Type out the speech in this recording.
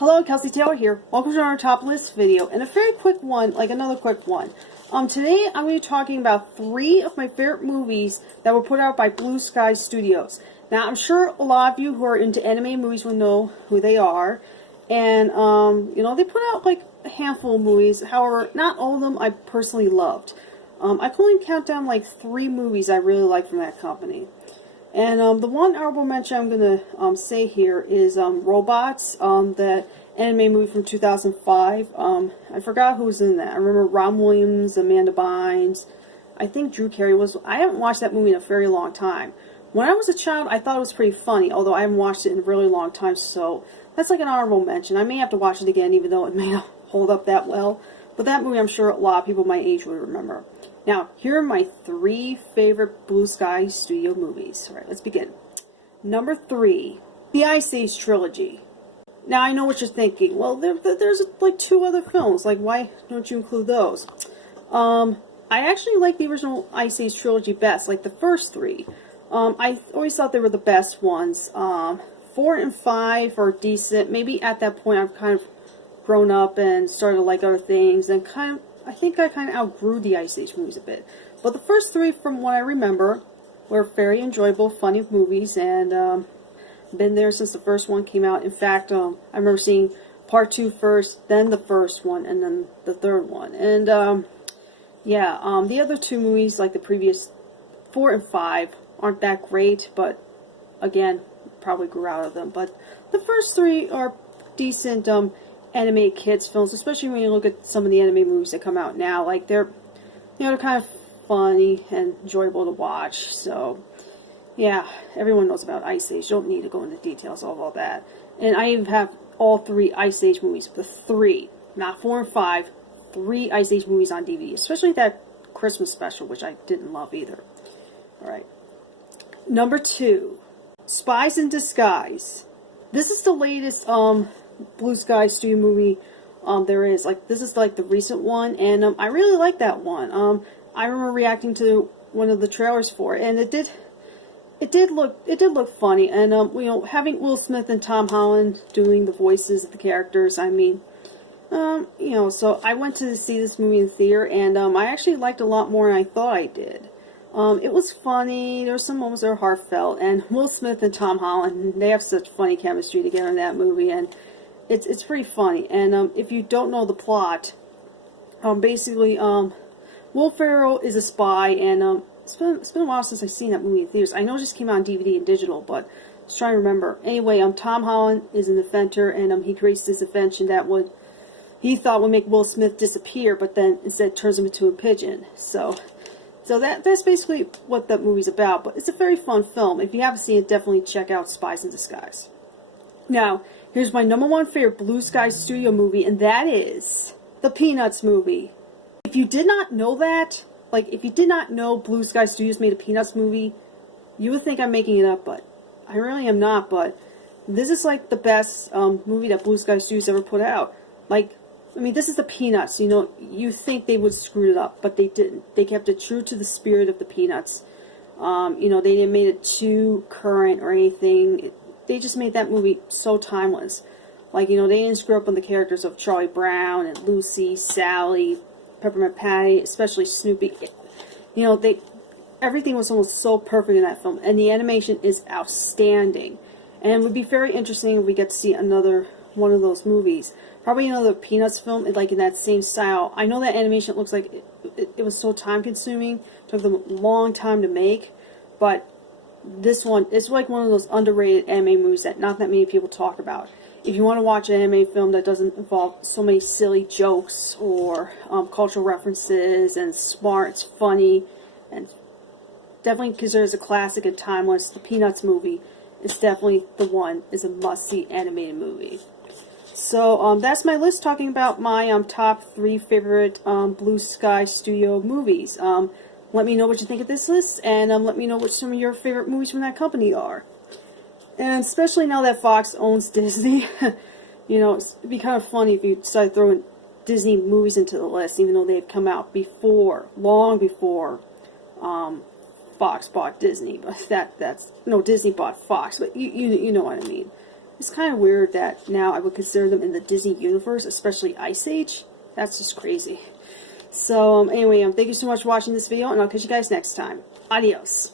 Hello, Kelsey Taylor here. Welcome to our top list video, and a very quick one, like another quick one. Today I'm going to be talking about 3 of my favorite movies that were put out by Blue Sky Studios. Now, I'm sure a lot of you who are into anime movies will know who they are, and you know, they put out like a handful of movies. However, not all of them I personally loved. I can only count down like 3 movies I really like from that company. And the one honorable mention I'm going to say here is Robots, that anime movie from 2005. I forgot who was in that. I remember Ron Williams, Amanda Bynes. I think Drew Carey was. I haven't watched that movie in a very long time. When I was a child, I thought it was pretty funny, although I haven't watched it in a really long time, so that's like an honorable mention. I may have to watch it again, even though it may not hold up that well. But that movie, I'm sure a lot of people my age would remember. Now, here are my 3 favorite Blue Sky Studio movies. Alright, let's begin. Number 3, the Ice Age Trilogy. Now, I know what you're thinking. Well, there's like 2 other films. Like, why don't you include those? I actually like the original Ice Age Trilogy best, like the first 3. I always thought they were the best ones. 4 and 5 are decent. Maybe at that point I've kind of grown up and started to like other things, and I think I kind of outgrew the Ice Age movies a bit. But the first 3, from what I remember, were very enjoyable, funny movies, and been there since the first one came out. In fact, I remember seeing part 2 first, then the first one, and then the third one. And yeah, the other 2 movies, like the previous 4 and 5, aren't that great, but again, probably grew out of them. But the first 3 are decent animated kids films, especially when you look at some of the anime movies that come out now. Like, they're kind of funny and enjoyable to watch. So yeah, everyone knows about Ice Age. Don't need to go into details of all that. And I even have all 3 Ice Age movies, the 3, not 4 and 5, 3 Ice Age movies on DVD, especially that Christmas special, which I didn't love either. Alright. Number 2, Spies in Disguise. This is the latest Blue Sky Studio movie there is. Like, this is like the recent one, and I really like that one. I remember reacting to one of the trailers for it, and it did look funny. And you know, having Will Smith and Tom Holland doing the voices of the characters, I mean, you know, so I went to see this movie in theater, and I actually liked it a lot more than I thought I did. It was funny. There were some moments that were heartfelt, and Will Smith and Tom Holland, they have such funny chemistry together in that movie, and it's pretty funny. And if you don't know the plot, basically, Will Ferrell is a spy, and it's been a while since I've seen that movie in theaters. I know it just came out on DVD and digital, but I was trying to remember. Anyway, Tom Holland is an inventor, and he creates this invention that he thought would make Will Smith disappear, but then instead turns him into a pigeon. So that's basically what that movie's about. But it's a very fun film. If you haven't seen it, definitely check out Spies in Disguise. Now, here's my number 1 favorite Blue Sky Studio movie, and that is the Peanuts movie. If you did not know that, like, if you did not know Blue Sky Studios made a Peanuts movie, you would think I'm making it up, but I really am not. But this is like the best movie that Blue Sky Studios ever put out. Like, I mean, this is the Peanuts, you know, you think they would screw it up, but they didn't. They kept it true to the spirit of the Peanuts. You know, they didn't make it too current or anything. They just made that movie so timeless. Like, you know, they didn't screw up on the characters of Charlie Brown and Lucy, Sally, Peppermint Patty, especially Snoopy. You know, everything was almost so perfect in that film, and the animation is outstanding. And it would be very interesting if we get to see another one of those movies. Probably another Peanuts film, like in that same style. I know that animation looks like it was so time consuming, took them a long time to make, but this one, it's like one of those underrated anime movies that not that many people talk about. If you want to watch an anime film that doesn't involve so many silly jokes or cultural references, and smart, it's funny, and definitely considered as a classic and timeless, the Peanuts movie is definitely the one. Is a must-see animated movie. So that's my list talking about my top 3 favorite Blue Sky Studio movies. Let me know what you think of this list, and let me know what some of your favorite movies from that company are. And especially now that Fox owns Disney, you know, it'd be kind of funny if you started throwing Disney movies into the list, even though they've come out before, long before Fox bought Disney. But Disney bought Fox, but you know what I mean. It's kind of weird that now I would consider them in the Disney universe, especially Ice Age. That's just crazy. So, anyway, thank you so much for watching this video, and I'll catch you guys next time. Adios.